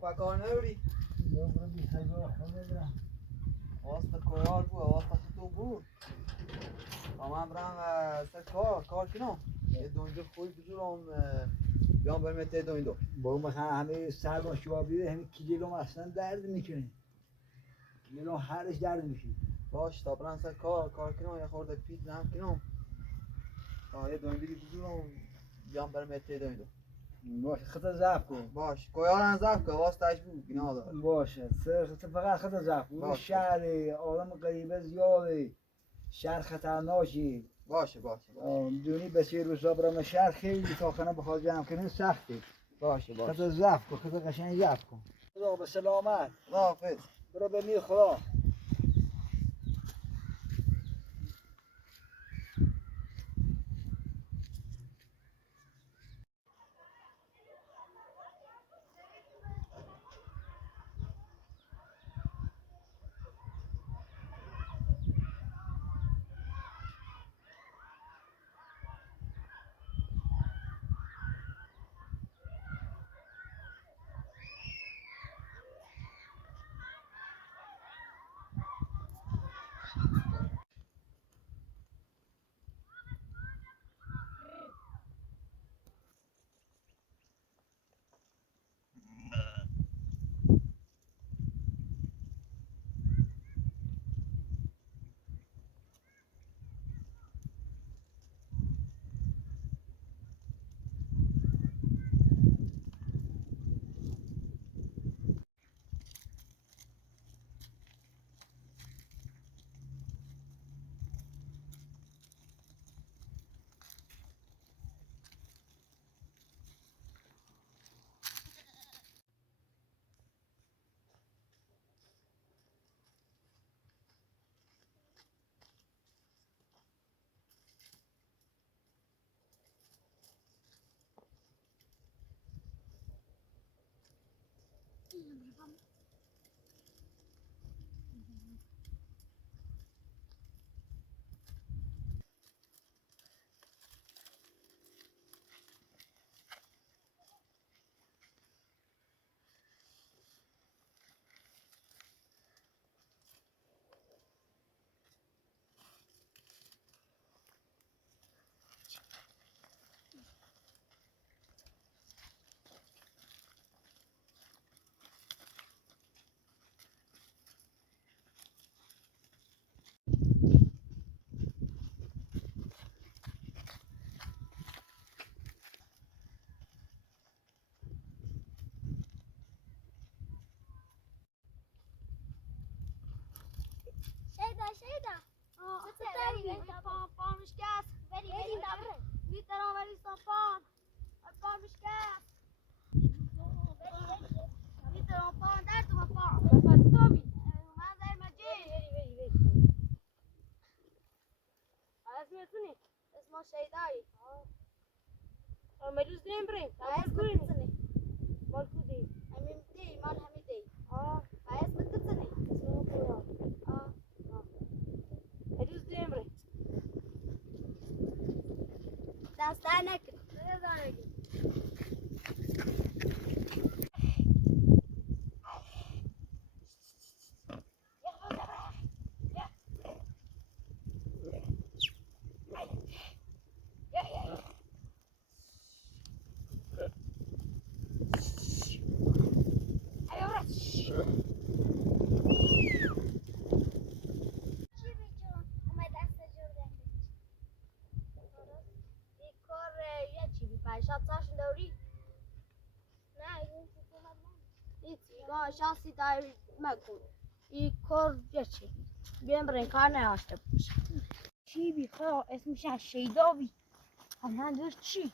خب کار نبری برو 20,000 خونه برم. واسه کار بود واسه تو بود من برم سر کار کنم یه دونجا خوی بزرم بیام برم یه دونجا برو مثلا همه سر با شوابی همه کلیلم اصلا درد میکنه. کلیلم هرش درد میکنه. باش تا برم سر کار کنم یه خورده پیت نم کنم یه دونجا بزرم بیام برم یه دونجا باشه خطا ضعف کن. باش کویارن ضعف که واسطش بود بنا دار باشه فقط خطا ضعف کن. شهر آدم غریبه زیاده. شهر خطرناکی. باشه دونی بسیار روزا برام شهر خیلی تاکنه بخواد جمع کنه سخته. باشه خطا ضعف کن. خطا قشنگ ضعف کن. خدا به سلامت. خداحافظ برو به میر خدا. شیدا چه داری؟ پامش گست بری میترم ولی پامش گست میترم پام در تو پام من در مجی اسم شیدایی مروز دیم بریم اسم کتنی مالکودی همین دی مال همین دی اسم کتنی اسم خویا مروز دیم بریم دست در نکن شخصی داری مکن این کار چی بیام برای کار نهاشته باشه چی بی خواه اسمش از شیدا بی من دوست چی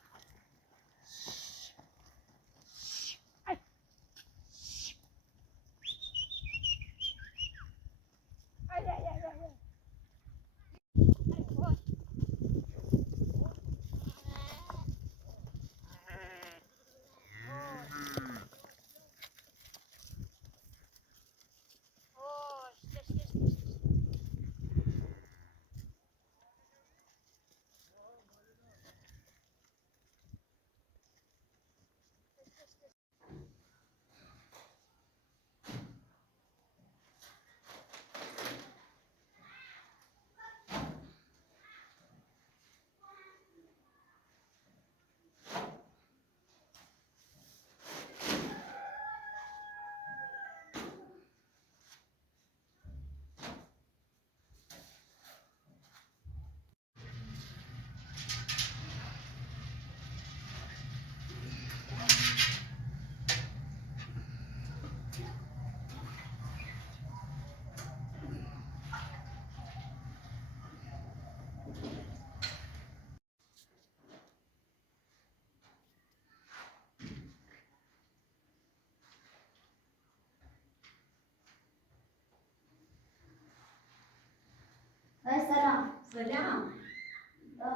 سلام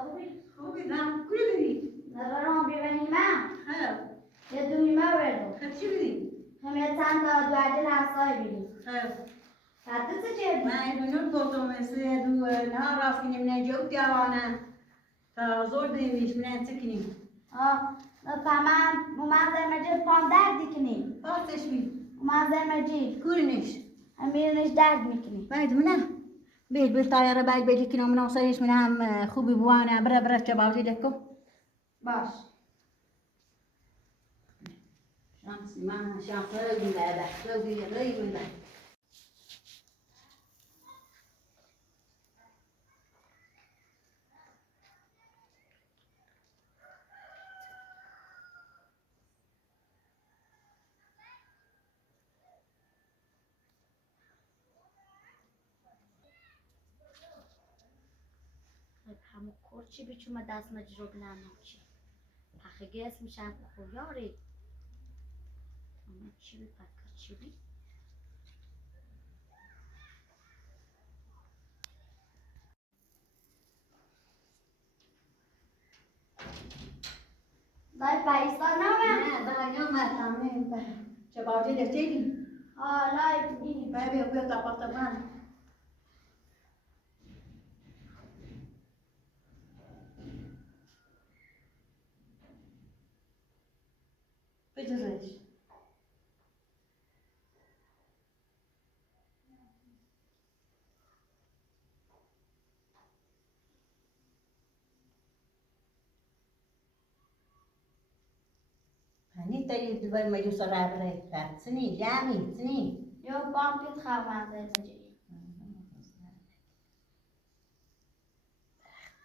خوبی؟ خوبی رام کجا بری؟ نظرم ببینیم خیر یه دویمه بردم خیر چی بری؟ همه چند تا دوردل همسای بیدیم خیر حتی چه من بنور گفتم مثل دو نه راست کنیم نه جوب دیوانه تا زور دیمیش من سکنیم تمام ممازه مجید پام درد کنی پاسش بی ممازه مجید کورنش امیرنش درد میکنی باید منه بید طایره باید بیدی کنم من آسایش من هم خوبی بوانه بره چه باوجی دکو باش شانسی من شانس روی بده روی بده همون کرچی بیچوم دست مجروب نموچی اخی اسمشم خویاری چی بی پکر چی بی دای پایستان نامه؟ نه دای نامه تامه چه باوجی دکتیری لای بینیم بیا تا پاکتمان بجرش هنی تایی دوباره مجلس را بره سنی جمعی سنی یو پام پیت خواه منظر مجید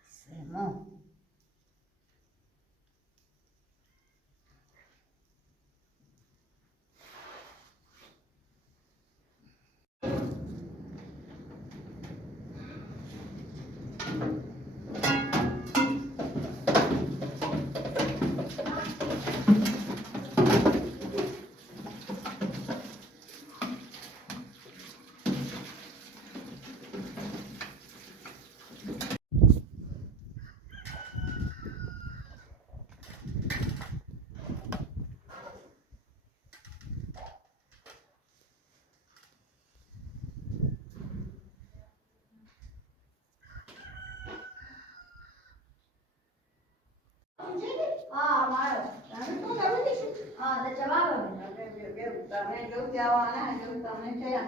سمو مارو ده جواب بده تامه جو جوانه جو تامه چیا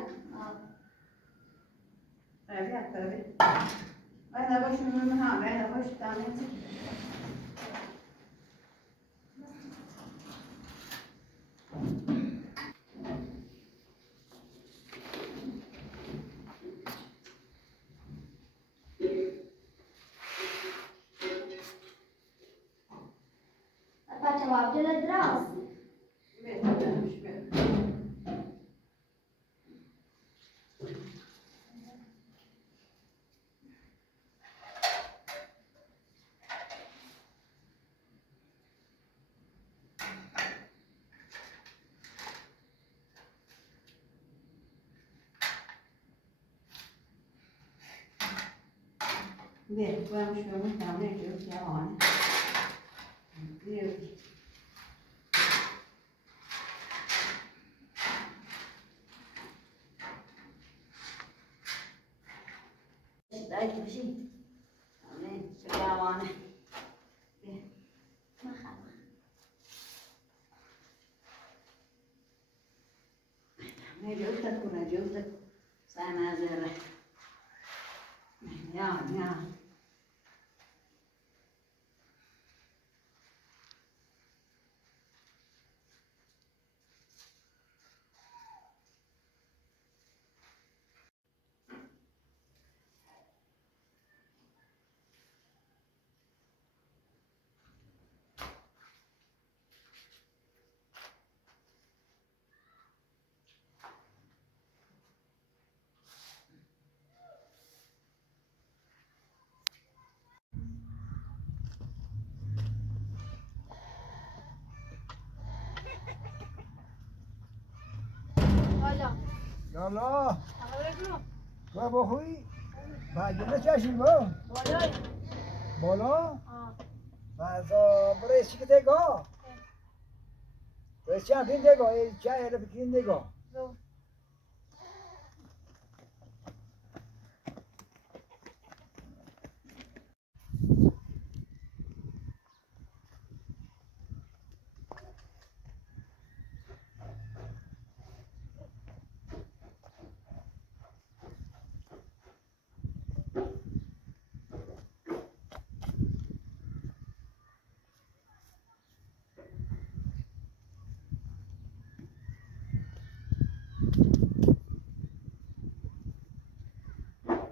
بیا باید باش من ها باید باش تامه چی تا جواب جلد راست Beh, vamos perguntar, né, que eu quero, né? Viu? Dai, così. Speriamo, né? جوزتك ولا جوزتك سنة زرع يا حالا یالا خبر جو تو بخوی پنجره چشی با بالای بالا آه پس برای چی که تگاه برای چی هم پین تگاه چه ایره بکین تگاه رو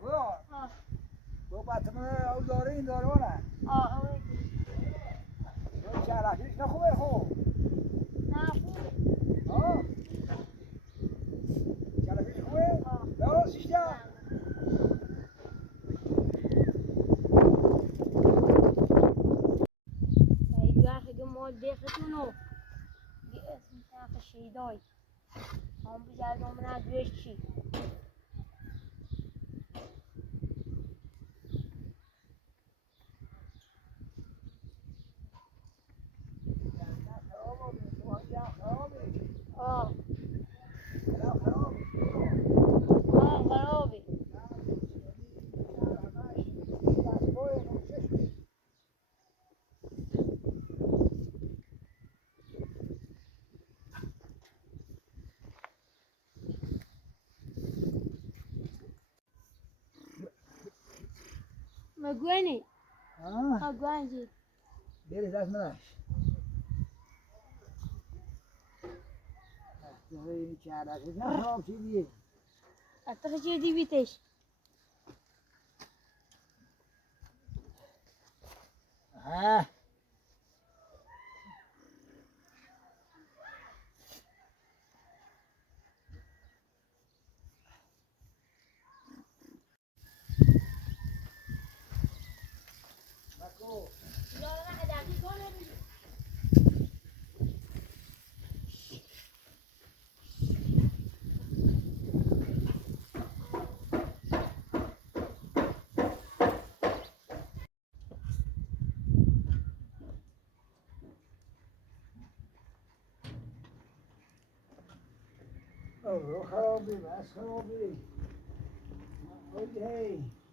بیا آه تو بطمه او داره این داره نه آه اوه تو شرفیش نخوبه خوب نه خوبه آه شرفیش خوبه آه بیا سیشتم ایدوار خیلی مال دیختونو یه اسم تنخ شیدای هم بگردم من دوش چی آه آه خرابه مگوینی مگوینی Dele das menas. این چهارک نه خراب شدیه اتخ چه بیتش ها خرابی بس خرابی اوکی